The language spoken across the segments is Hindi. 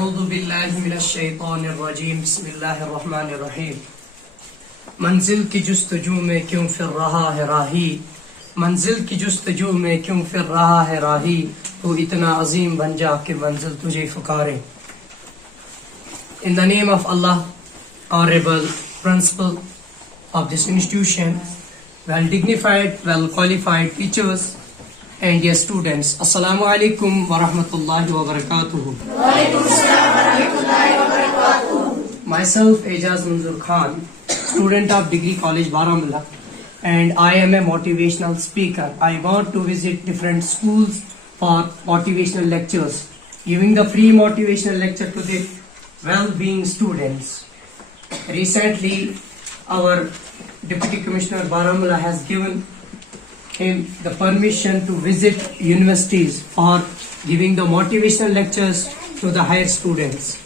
अऊज़ु बिल्लाहि मिनश्शैतानिर्रजीम बिस्मिल्लाहिर्रहमानिर्रहीम। मंजिल की जुस्तजू में क्यों फिर रहा है राही, मंजिल की जुस्तजू में क्यों फिर रहा है राही, तू इतना अजीम बन जा कि मंजिल तुझे पुकारे। In the name of Allah, Honorable Principal of this institution, well dignified, well qualified teachers and dear students, Assalamu alaikum wa rahmatullahi wa barakatuhu. Myself, Ejaz Manzoor Khan, student of Degree College Baramulla, and I am a motivational speaker. I want to visit different schools for motivational lectures, giving the free motivational lecture to the well-being students. Recently, our Deputy Commissioner Baramulla has given him the permission to visit universities for giving the motivational lectures to the higher students.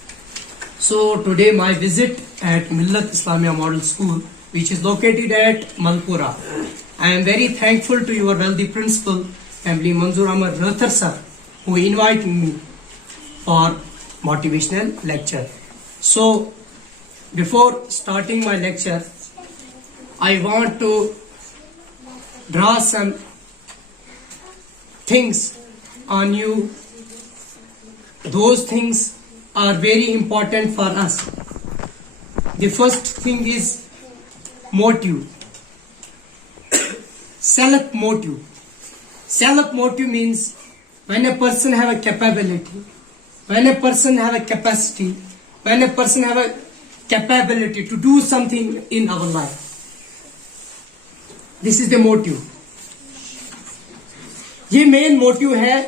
So today my visit at Millat Islamia Model School, which is located at Malpura. I am very thankful to your wealthy principal, Family Manzoor Ahmad Rathar sir, who invited me for motivational lecture. So before starting my lecture, I want to draw some things on you. Those things are very important for us. The first thing is motive. Self-motive. Self-motive means when a person have a capability, when a person have a capacity, when a person have a capability to do something in our life. This is the motive. ये मेन मोटिव है।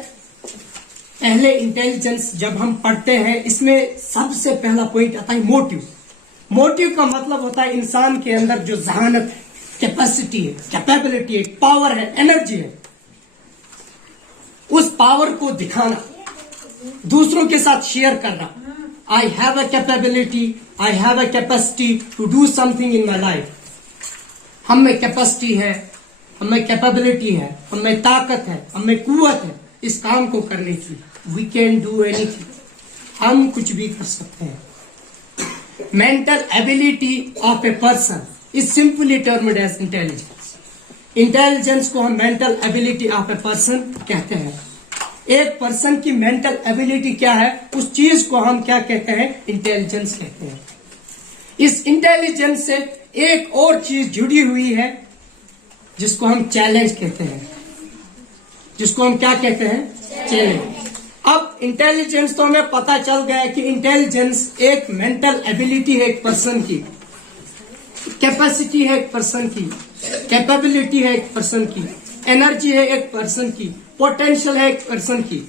पहले इंटेलिजेंस जब हम पढ़ते हैं, इसमें सबसे पहला पॉइंट आता है मोटिव। मोटिव का मतलब होता है इंसान के अंदर जो जहानत है, कैपेसिटी है, कैपेबिलिटी है, पावर है, एनर्जी है, उस पावर को दिखाना, दूसरों के साथ शेयर करना। I have a capability, I have a capacity to do something in my life. हम में कैपेसिटी है, हम में कैपेबिलिटी है, हम में ताकत है, हम में कुव्वत है इस काम को करने की। वी कैन डू एनीथिंग, हम कुछ भी कर सकते हैं। Mental ability of a person is simply termed as intelligence. Intelligence को हम mental ability of a person कहते हैं। एक पर्सन की मेंटल एबिलिटी क्या है, उस चीज को हम क्या कहते हैं, इंटेलिजेंस कहते हैं। इस इंटेलिजेंस से एक और चीज जुड़ी हुई है जिसको हम चैलेंज कहते हैं, जिसको हम क्या कहते हैं, चैलेंज। अब इंटेलिजेंस तो हमें पता चल गया कि इंटेलिजेंस एक मेंटल एबिलिटी है एक पर्सन की, कैपेसिटी है एक पर्सन की, कैपेबिलिटी है एक पर्सन की, एनर्जी है एक पर्सन की, पोटेंशियल है एक पर्सन की।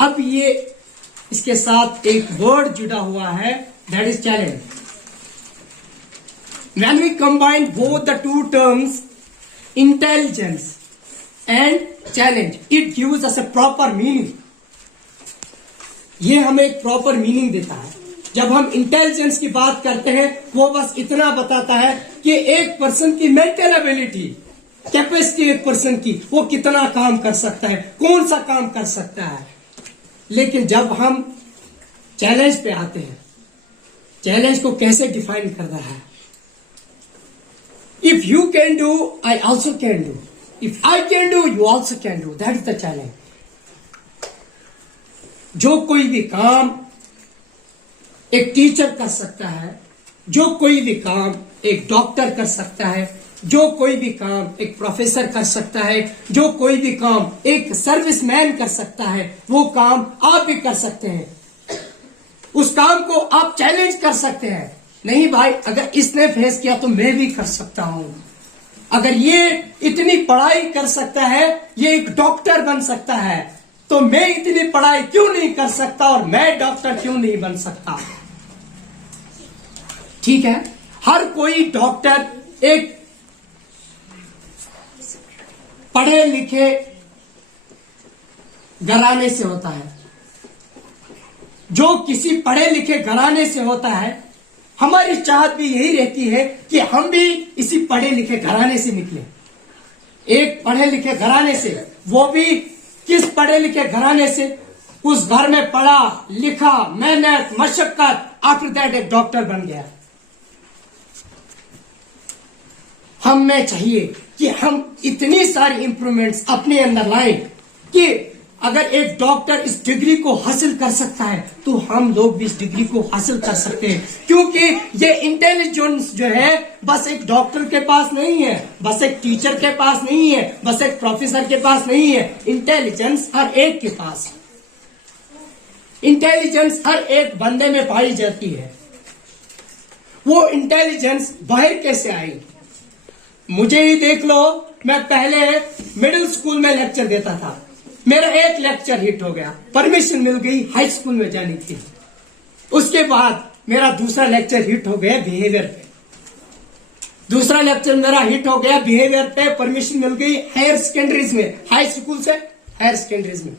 अब ये इसके साथ एक वर्ड जुड़ा हुआ है, that is challenge. When we combine both the two terms, intelligence and challenge, it gives us a proper meaning. ये हमें एक प्रॉपर मीनिंग देता है। जब हम इंटेलिजेंस की बात करते हैं, वो बस इतना बताता है कि एक पर्सन की मेंटल एबिलिटी, कैपेसिटी एक पर्सन की, वो कितना काम कर सकता है, कौन सा काम कर सकता है। लेकिन जब हम चैलेंज पे आते हैं, चैलेंज को कैसे डिफाइन कर रहा है, If you can do, I also can do. If I can do, you also can do. That is the challenge. जो कोई भी काम एक टीचर कर सकता है, जो कोई भी काम एक डॉक्टर कर सकता है, जो कोई भी काम एक प्रोफेसर कर सकता है, जो कोई भी काम एक सर्विसमैन कर सकता है, वो काम आप भी कर सकते हैं। उस काम को आप चैलेंज कर सकते हैं। नहीं भाई, अगर इसने फेस किया तो मैं भी कर सकता हूं। अगर ये इतनी पढ़ाई कर सकता है, ये एक डॉक्टर बन सकता है, तो मैं इतनी पढ़ाई क्यों नहीं कर सकता और मैं डॉक्टर क्यों नहीं बन सकता। ठीक है, हर कोई डॉक्टर एक पढ़े लिखे घराने से होता है। जो किसी पढ़े लिखे घराने से होता है, हमारी चाहत भी यही रहती है कि हम भी इसी पढ़े लिखे घराने से निकले। एक पढ़े लिखे घराने से, वो भी किस पढ़े लिखे घराने से, उस घर में पढ़ा लिखा, मेहनत मशक्कत, आफ्टर दैट एक डॉक्टर बन गया। हमें चाहिए कि हम इतनी सारी इंप्रूवमेंट्स अपने अंदर लाएं कि अगर एक डॉक्टर इस डिग्री को हासिल कर सकता है तो हम लोग भी इस डिग्री को हासिल कर सकते हैं। क्योंकि ये इंटेलिजेंस जो है बस एक डॉक्टर के पास नहीं है, बस एक टीचर के पास नहीं है, बस एक प्रोफेसर के पास नहीं है। इंटेलिजेंस हर एक के पास है। इंटेलिजेंस हर एक बंदे में पाई जाती है। वो इंटेलिजेंस बाहर कैसे आई? मुझे ही देख लो, मैं पहले मिडिल स्कूल में लेक्चर देता था, मेरा एक लेक्चर हिट हो गया, परमिशन मिल गई हाई स्कूल में जाने की। उसके बाद मेरा दूसरा लेक्चर हिट हो गया बिहेवियर पे, दूसरा लेक्चर मेरा हिट हो गया बिहेवियर पे, परमिशन मिल गई हायर सेकेंडरीज में, हाई स्कूल से हायर सेकेंडरीज में।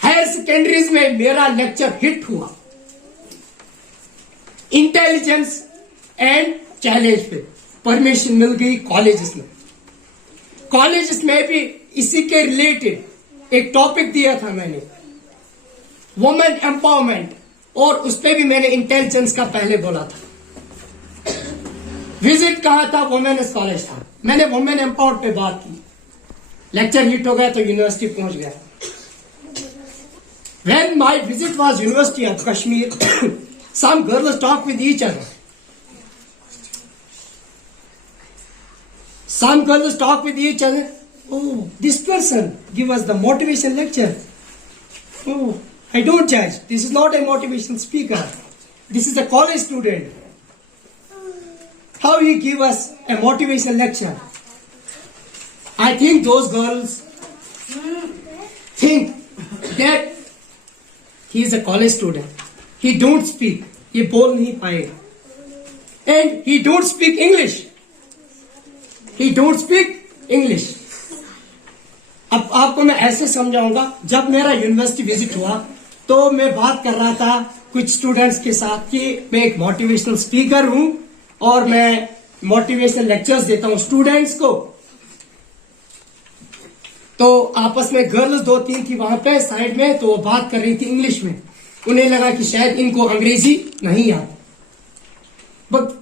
हायर सेकेंडरीज में मेरा लेक्चर हिट हुआ इंटेलिजेंस एंड चैलेंज पे, परमिशन मिल गई कॉलेजेस में। कॉलेजेस में भी इसी के रिलेटेड एक टॉपिक दिया था मैंने, वुमेन एम्पावरमेंट, और उस पर भी मैंने इंटेलिजेंस का पहले बोला था। विजिट कहा था, वुमेन्स कॉलेज था, मैंने वुमेन एम्पावर पे बात की, लेक्चर हिट हो गया तो यूनिवर्सिटी पहुंच गया। When my visit was University of Kashmir, some girls talk with each other. Some girls talk with each other. Oh, this person give us the motivation lecture. Oh, I don't judge. This is not a motivation speaker. This is a college student. How he give us a motivation lecture? I think those girls think that he is a college student. He don't speak. ये बोल नहीं पाएगा. And he don't speak English. He don't speak English. अब आपको मैं ऐसे समझाऊंगा, जब मेरा यूनिवर्सिटी विजिट हुआ तो मैं बात कर रहा था कुछ स्टूडेंट्स के साथ कि मैं एक मोटिवेशनल स्पीकर हूं और मैं मोटिवेशनल लेक्चर्स देता हूं स्टूडेंट्स को। तो आपस में गर्ल्स 2-3 थी वहां पे साइड में, तो वो बात कर रही थी इंग्लिश में। उन्हें लगा कि शायद इनको अंग्रेजी नहीं आती, बट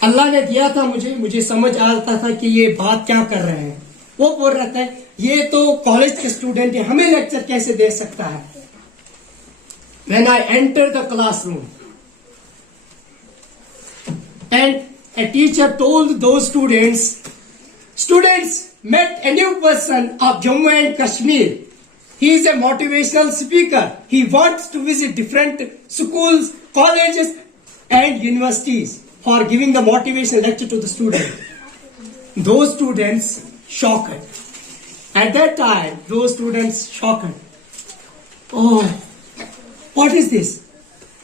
अल्लाह ने दिया था मुझे समझ आता था कि ये बात क्या कर रहे हैं। वो बोल रहा था ये तो कॉलेज के स्टूडेंट है, हमें लेक्चर कैसे दे सकता है। When I entered the classroom and a teacher told those students met a new person of Jammu and Kashmir. He is a motivational speaker. He wants to visit different schools, colleges and universities for giving the motivational lecture to the student. Those students shocked. At that time, those students shocked. Oh, what is this?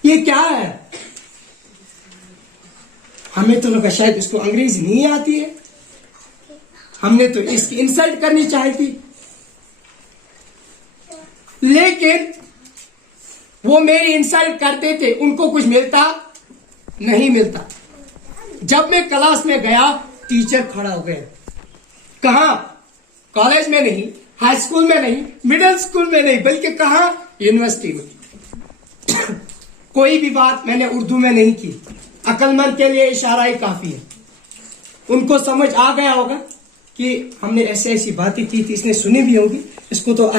ये क्या है? हमें तो लगा शायद इसको अंग्रेजी नहीं आती है, हमने तो इसकी इंसल्ट करनी चाहिए थी। लेकिन वो मेरी इंसल्ट करते थे, उनको कुछ मिलता नहीं मिलता। जब मैं क्लास में गया, टीचर खड़ा हो गया। कहा? कॉलेज में नहीं, हाई स्कूल में नहीं, मिडिल स्कूल में नहीं, बल्कि कहा? यूनिवर्सिटी में। कोई भी बात मैंने उर्दू में नहीं की, अक्लमंद के लिए इशारा ही काफी है। उनको समझ आ गया होगा कि हमने ऐसे ऐसी बातें की थी, इसने सुनी भी होगी, इसको तो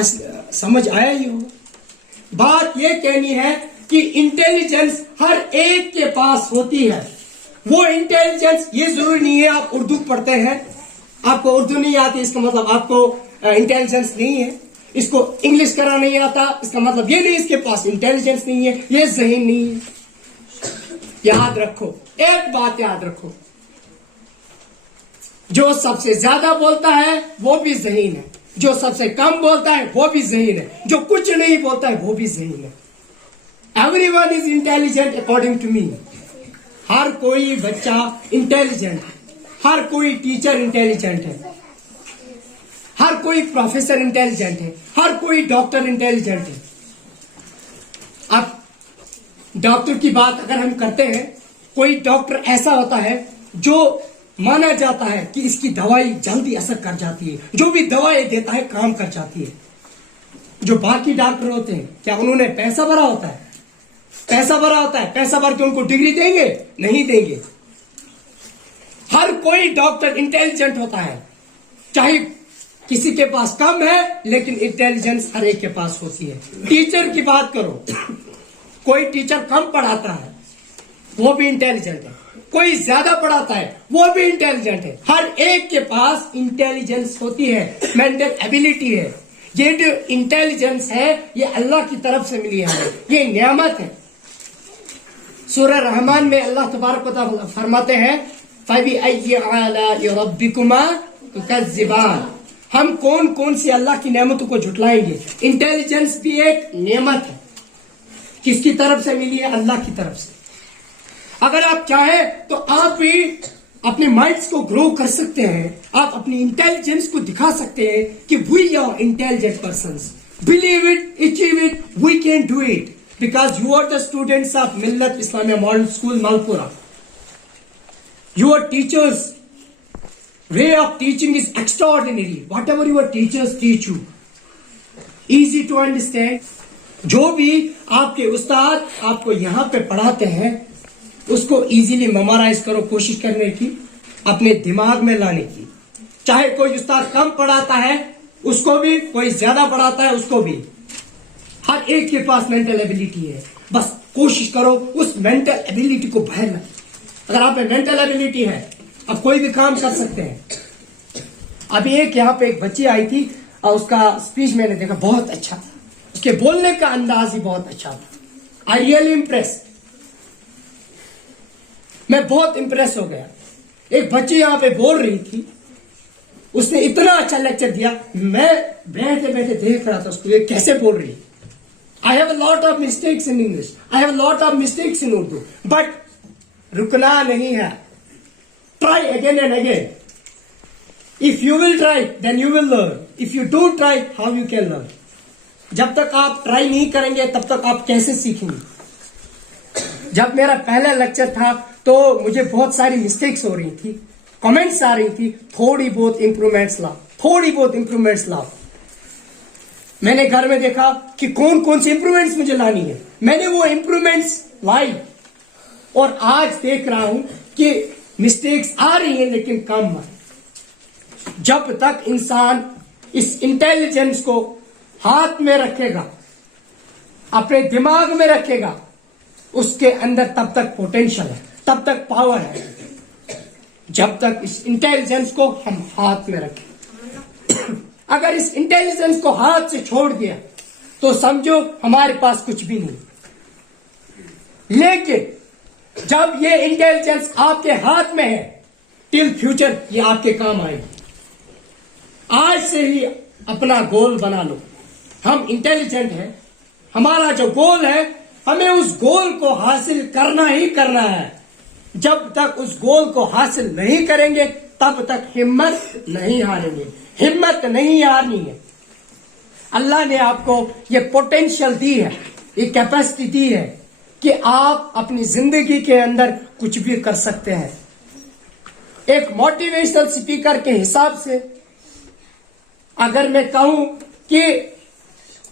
समझ आया ही होगा। बात ये कहनी है कि इंटेलिजेंस हर एक के पास होती है। वो इंटेलिजेंस, ये जरूरी नहीं है आप उर्दू पढ़ते हैं, आपको उर्दू नहीं आती इसका मतलब आपको इंटेलिजेंस नहीं है। इसको इंग्लिश करना नहीं आता इसका मतलब ये नहीं इसके पास इंटेलिजेंस नहीं है, ये ज़हीन नहीं है। याद रखो, एक बात याद रखो, जो सबसे ज्यादा बोलता है वो भी ज़हीन है, जो सबसे कम बोलता है वो भी ज़हीन है, जो कुछ नहीं बोलता है वो भी ज़हीन है। Everyone is intelligent according to me. हर कोई बच्चा इंटेलिजेंट है, हर कोई टीचर इंटेलिजेंट है, हर कोई प्रोफेसर इंटेलिजेंट है, हर कोई डॉक्टर इंटेलिजेंट है। अब डॉक्टर की बात अगर हम करते हैं, कोई डॉक्टर ऐसा होता है जो माना जाता है कि इसकी दवाई जल्दी असर कर जाती है, जो भी दवाई देता है काम कर जाती है। जो बाकी डॉक्टर होते हैं, क्या उन्होंने पैसा भरा होता है? पैसा भरा होता है? पैसा भर के उनको डिग्री देंगे? नहीं देंगे। हर कोई डॉक्टर इंटेलिजेंट होता है, चाहे किसी के पास कम है, लेकिन इंटेलिजेंस हर एक के पास होती है। टीचर की बात करो, कोई टीचर कम पढ़ाता है, वो भी इंटेलिजेंट है। कोई ज्यादा पढ़ाता है, वो भी इंटेलिजेंट है। हर एक के पास इंटेलिजेंस होती है, मेंटल एबिलिटी है। ये जो इंटेलिजेंस है, ये अल्लाह की तरफ से मिली है, ये नेमत है। सूरह रहमान में अल्लाह तबारक व तआला फरमाते हैं, फबिअय्यि आलाइ रब्बिकुमा तुकज़्ज़िबान। हम कौन कौन सी अल्लाह की नेमतों को झुटलाएंगे? इंटेलिजेंस भी एक नेमत है। किसकी तरफ से मिली है? अल्लाह की तरफ से। अगर आप चाहें तो आप भी अपने माइंड्स को ग्रो कर सकते हैं, आप अपनी इंटेलिजेंस को दिखा सकते हैं कि we are intelligent persons. Believe it, achieve it, we can do it, because you are the students of Millat Islamia model school Malpura. Your teachers way of teaching is extraordinary. Whatever your teachers teach you, easy to understand. जो भी आपके उस्ताद आपको यहाँ पे पढ़ाते हैं, उसको इजीली मेमोराइज करो, कोशिश करने की, अपने दिमाग में लाने की। चाहे कोई उस्ताद कम पढ़ाता है, उसको भी, कोई ज्यादा पढ़ाता है, उसको भी। हर एक के पास मेंटल एबिलिटी है, बस कोशिश करो उस मेंटल एबिलिटी को बाहर लाओ। अगर आप में मेंटल एबिलिटी है, अब कोई भी काम कर सकते हैं। अभी यहाँ पे एक बच्ची आई थी और उसका स्पीच मैंने देखा, बहुत अच्छा, उसके बोलने का अंदाज ही बहुत अच्छा था। आई रियली इम्प्रेस, मैं बहुत इम्प्रेस हो गया। एक बच्ची यहाँ पे बोल रही थी, उसने इतना अच्छा लेक्चर दिया, मैं बैठे बैठे देख रहा था उसको, ये कैसे बोल रही है। आई have a lot of mistakes in English, I have a lot of mistakes in Urdu, but रुकना नहीं है। Try again and again. If you will try, then you will learn. If you don't try, how you can learn? जब तक आप ट्राई नहीं करेंगे, तब तक आप कैसे सीखेंगे? जब मेरा पहला लेक्चर था, तो मुझे बहुत सारी मिस्टेक्स हो रही थी, कमेंट्स आ रही थी, थोड़ी बहुत इंप्रूवमेंट्स लाओ, थोड़ी बहुत इंप्रूवमेंट्स लाओ। मैंने घर में देखा कि कौन कौन सी इंप्रूवमेंट्स मुझे लानी है, मैंने वो इंप्रूवमेंट्स लाई, और आज देख रहा हूं कि मिस्टेक्स आ रही हैं, लेकिन कम है। जब तक इंसान इस इंटेलिजेंस को हाथ में रखेगा, अपने दिमाग में रखेगा, उसके अंदर तब तक पोटेंशियल है, तब तक पावर है। जब तक इस इंटेलिजेंस को हम हाथ में रखें। अगर इस इंटेलिजेंस को हाथ से छोड़ दिया, तो समझो हमारे पास कुछ भी नहीं। लेकिन जब ये इंटेलिजेंस आपके हाथ में है, टिल फ्यूचर ये आपके काम आएगी। आज से ही अपना गोल बना लो। हम इंटेलिजेंट हैं, हमारा जो गोल है, हमें उस गोल को हासिल करना ही करना है। जब तक उस गोल को हासिल नहीं करेंगे, तब तक हिम्मत नहीं हारेंगे। हिम्मत नहीं हारनी है। अल्लाह ने आपको ये पोटेंशियल दी है, ये कैपेसिटी दी है कि आप अपनी जिंदगी के अंदर कुछ भी कर सकते हैं। एक मोटिवेशनल स्पीकर के हिसाब से अगर मैं कहूं कि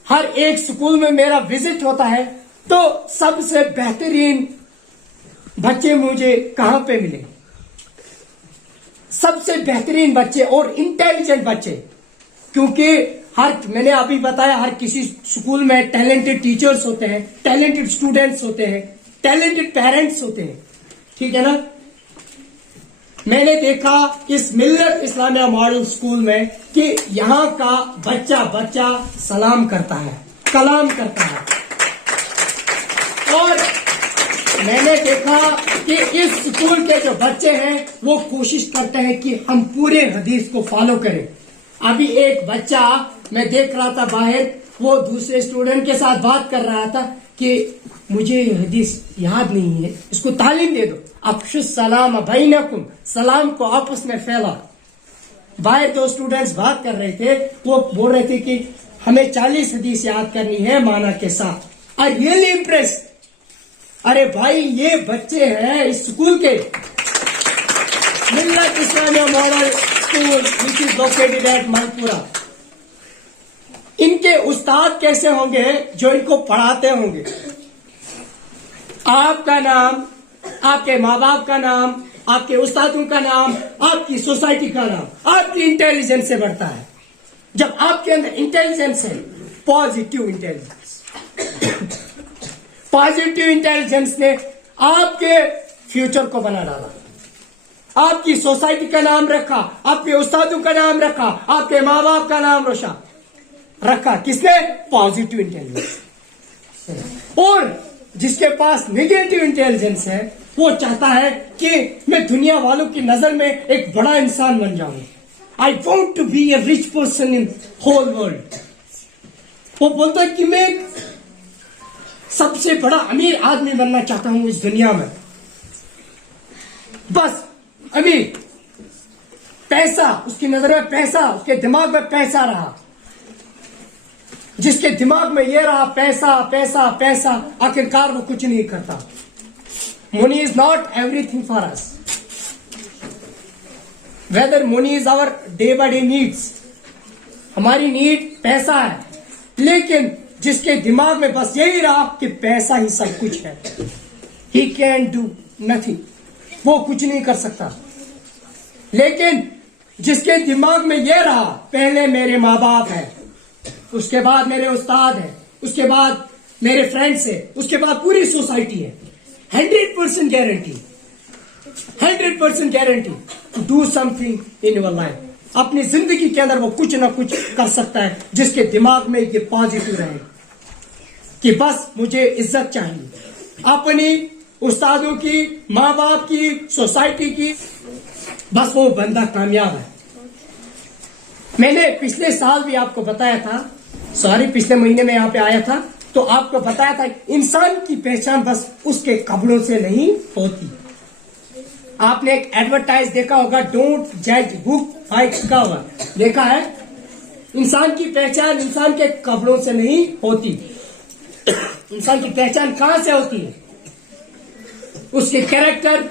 हर एक स्कूल में मेरा विजिट होता है, तो सबसे बेहतरीन बच्चे मुझे कहां पे मिले? सबसे बेहतरीन बच्चे और इंटेलिजेंट बच्चे। क्योंकि मैंने अभी बताया, हर किसी स्कूल में टैलेंटेड टीचर्स होते हैं, टैलेंटेड स्टूडेंट्स होते हैं, टैलेंटेड पेरेंट्स होते हैं, ठीक है ना। मैंने देखा इस मिल्लत इस्लामिया मॉडल स्कूल में कि यहाँ का बच्चा बच्चा सलाम करता है, कलाम करता है। और मैंने देखा कि इस स्कूल के जो बच्चे हैं, वो कोशिश करते हैं कि हम पूरे हदीस को फॉलो करें। अभी एक बच्चा मैं देख रहा था बाहर, वो दूसरे स्टूडेंट के साथ बात कर रहा था कि मुझे ये हदीस याद नहीं है, इसको तालीम दे दो। अफशुस सलाम बैनकुम, सलाम को आपस में फैला। बाहर दो स्टूडेंट्स बात कर रहे थे, वो बोल रहे थे कि हमें 40 हदीस याद करनी है माना के साथ। I really impress. अरे भाई, ये बच्चे हैं इस स्कूल के, मिल्लत Islamia model school, which is located at Malpura. इनके उस्ताद कैसे होंगे? जो इनको पढ़ाते होंगे। आपका नाम, आपके माँ बाप का नाम, आपके उस्तादों का नाम, आपकी सोसाइटी का नाम आपकी इंटेलिजेंस से बढ़ता है। जब आपके अंदर इंटेलिजेंस है, पॉजिटिव इंटेलिजेंस, पॉजिटिव इंटेलिजेंस ने आपके फ्यूचर को बना डाला। आपकी सोसाइटी का नाम रखा, आपके उस्तादों का नाम रखा, आपके माँ बाप का नाम रोशा रखा। किसने? Positive intelligence. और जिसके पास नेगेटिव इंटेलिजेंस है, वो चाहता है कि मैं दुनिया वालों की नजर में एक बड़ा इंसान बन जाऊं। I want to be a rich person in whole world. वो बोलता है कि मैं सबसे बड़ा अमीर आदमी बनना चाहता हूं इस दुनिया में। बस अमीर, पैसा, उसकी नजर में पैसा, उसके दिमाग में पैसा रहा। जिसके दिमाग में ये रहा पैसा पैसा पैसा, आखिरकार वो कुछ नहीं करता। Money is not everything for us, whether money is our day by day needs. हमारी नीड पैसा है, लेकिन जिसके दिमाग में बस यही रहा कि पैसा ही सब कुछ है, ही कैन डू नथिंग, वो कुछ नहीं कर सकता। लेकिन जिसके दिमाग में यह रहा पहले मेरे माँ बाप है, उसके बाद मेरे उस्ताद है, उसके बाद मेरे फ्रेंड्स है, उसके बाद पूरी सोसाइटी है, 100% guarantee, 100% guarantee to do something in your life. अपनी जिंदगी के अंदर वो कुछ ना कुछ कर सकता है, जिसके दिमाग में ये पॉजिटिव रहे कि बस मुझे इज्जत चाहिए, अपनी उस्तादों की, माँ बाप की, सोसाइटी की, बस वो बंदा कामयाब है। मैंने पिछले साल भी आपको बताया था, पिछले महीने में यहाँ पे आया था, तो आपको बताया था इंसान की पहचान बस उसके कपड़ों से नहीं होती। आपने एक एडवर्टाइज देखा होगा, डोंट जज बुक बाय इट्स कवर, देखा है? इंसान की पहचान इंसान के कपड़ों से नहीं होती। इंसान की पहचान कहां से होती है? उसके कैरेक्टर,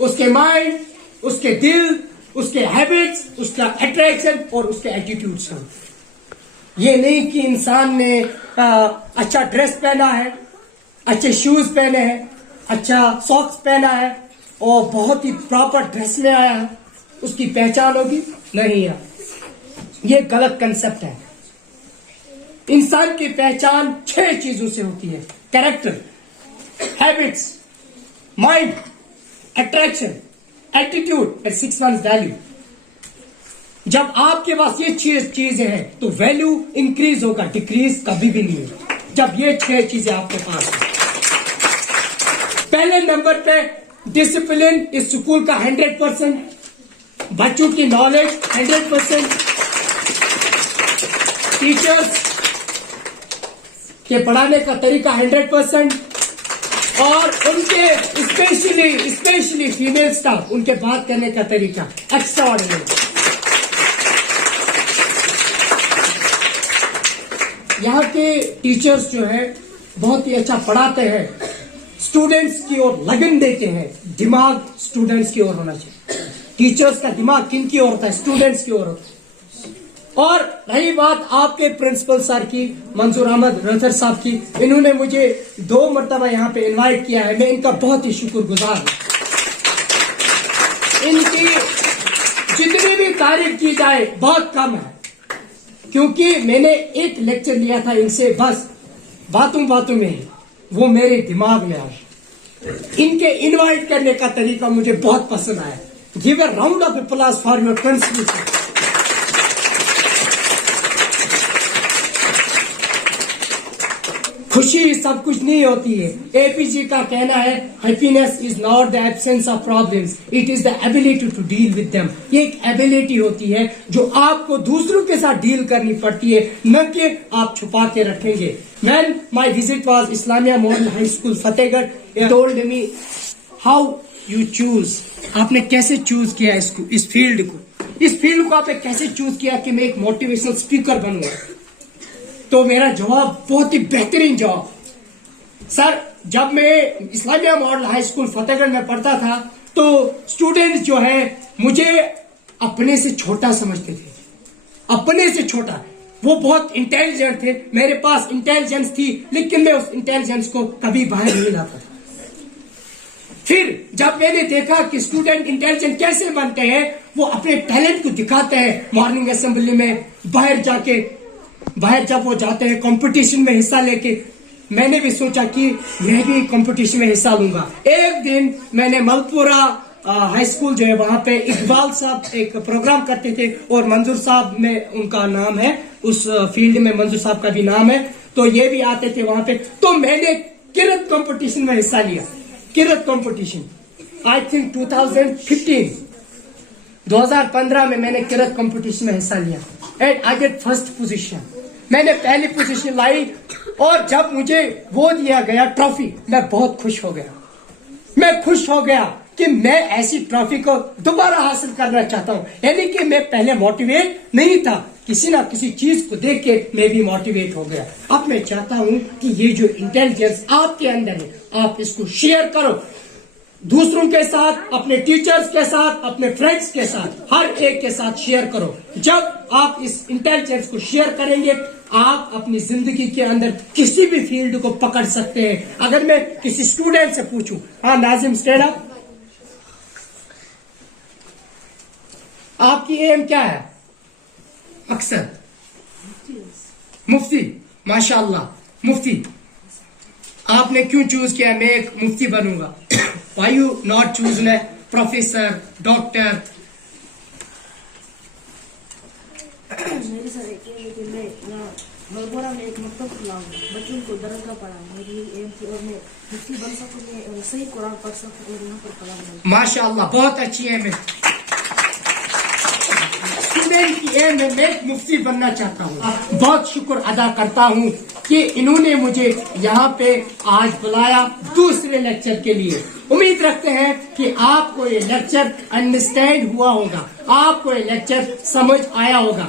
उसके माइंड, उसके दिल, उसके हैबिट्स, उसका अट्रैक्शन और उसके एटीट्यूड से। ये नहीं कि इंसान ने अच्छा ड्रेस पहना है, अच्छे शूज पहने हैं, अच्छा सॉक्स पहना है और बहुत ही प्रॉपर ड्रेस में आया है, उसकी पहचान होगी। नहीं है, ये गलत कंसेप्ट है। इंसान की पहचान 6 चीजों से होती है: character, habits, mind, attraction, attitude और 6 मंथ्स वैल्यू। जब आपके पास ये चीजें हैं तो वैल्यू इंक्रीज होगा, डिक्रीज कभी भी नहीं होगा, जब ये 6 चीजें आपके पास हैं। पहले नंबर पे डिसिप्लिन इस स्कूल का 100%, बच्चों की नॉलेज 100%, टीचर्स के पढ़ाने का तरीका 100%, और उनके स्पेशली फीमेल स्टाफ, उनके बात करने का तरीका एक्स्ट्राऑर्डिनरी। यहाँ के टीचर्स जो है बहुत ही अच्छा पढ़ाते हैं, स्टूडेंट्स की ओर लगन देते हैं। दिमाग स्टूडेंट्स की ओर होना चाहिए। टीचर्स का दिमाग किन की ओर होता है? स्टूडेंट्स की ओर होता है। और रही बात आपके प्रिंसिपल सर की, मंजूर अहमद रजर साहब की, इन्होंने मुझे 2 मरतबा यहाँ पे इनवाइट किया है। मैं इनका बहुत ही शुक्रगुजार हूँ। इनकी जितनी भी तारीफ की जाए बहुत कम है, क्योंकि मैंने एक लेक्चर लिया था इनसे, बस बातों बातों में ही वो मेरे दिमाग में आया। इनके इनवाइट करने का तरीका मुझे बहुत पसंद आया। Give a round of applause for your contribution. खुशी सब कुछ नहीं होती है। एपीजे का कहना है, happiness is not the absence of problems, it is the ability to deal with them. ये एक एबिलिटी होती है जो आपको दूसरों के साथ डील करनी पड़ती है, न कि आप छुपा के रखेंगे। When my visit was Islamia Model High School, Fatehgarh, he told me how you choose. आपने कैसे चूज किया इसको, इस फील्ड को? इस फील्ड को आपने कैसे चूज किया कि मैं एक मोटिवेशनल स्पीकर बनूंगा? तो मेरा जवाब बहुत ही बेहतरीन जवाब। सर, जब मैं Islamia model high school Fatehgarh में पढ़ता था तो स्टूडेंट्स जो है मुझे अपने से छोटा समझते थे, अपने से छोटा। वो बहुत इंटेलिजेंट थे, मेरे पास इंटेलिजेंस थी, लेकिन मैं उस इंटेलिजेंस को कभी बाहर नहीं लाता। फिर जब मैंने देखा कि स्टूडेंट इंटेलिजेंट कैसे बनते हैं, वो अपने टैलेंट को दिखाते हैं मॉर्निंग असेंबली में, बाहर जब वो जाते हैं कंपटीशन में हिस्सा लेके, मैंने भी सोचा कि मैं भी कंपटीशन में हिस्सा लूंगा। एक दिन मैंने मलपुरा हाई स्कूल जो है वहां पे इकबाल साहब एक प्रोग्राम करते थे, और मंजूर साहब में उनका नाम है, उस फील्ड में मंजूर साहब का भी नाम है, तो ये भी आते थे वहां पे। तो मैंने किरत कंपटीशन में हिस्सा लिया, किरत कंपटीशन, आई थिंक 2015 में मैंने किरत कंपटीशन में हिस्सा लिया, and I get first position. मैंने पहली पोजीशन लाई, और जब मुझे वो दिया गया ट्रॉफी, मैं बहुत खुश हो गया। मैं खुश हो गया कि मैं ऐसी ट्रॉफी को दोबारा हासिल करना चाहता हूं। यानी कि मैं पहले मोटिवेट नहीं था, किसी ना किसी चीज को देख के मैं भी मोटिवेट हो गया। अब मैं चाहता हूं कि ये जो इंटेलिजेंस आपके अंदर है, आप इसको शेयर करो दूसरों के साथ, अपने टीचर्स के साथ, अपने फ्रेंड्स के साथ, हर एक के साथ शेयर करो। जब आप इस इंटेलिजेंस को शेयर करेंगे, आप अपनी जिंदगी के अंदर किसी भी फील्ड को पकड़ सकते हैं। अगर मैं किसी स्टूडेंट से पूछूं, हाँ नाजिम स्टैंड अप, आपकी एम क्या है? मकसद मुफ्ती, माशाअल्लाह मुफ्ती। आपने क्यों चूज किया मैं एक मुफ्ती बनूंगा? वाई यू नॉट चूज ने प्रोफेसर, डॉक्टर? मेरे सर एक है कि मैं मलबोरा में एक मकतब खुलाऊँ, बच्चों को दरगाह पढ़ाऊँ, मेरी एम थी, और मैं मुफ्ती बन सकूँ, मैं सही कुरान पढ़ सकूँ और यहाँ पर पढ़ाऊँ। माशाअल्लाह, बहुत अच्छी एम है। स्टूडेंट की एम है मैं मुफ्ती बनना चाहता हूँ। बहुत शुक्र अदा करता हूँ कि इन्होंने मुझे यहाँ पे आज बुलाया दूसरे लेक्चर के लिए। उम्मीद रखते हैं कि आपको ये लेक्चर अंडरस्टैंड हुआ होगा, आपको ये लेक्चर समझ आया होगा।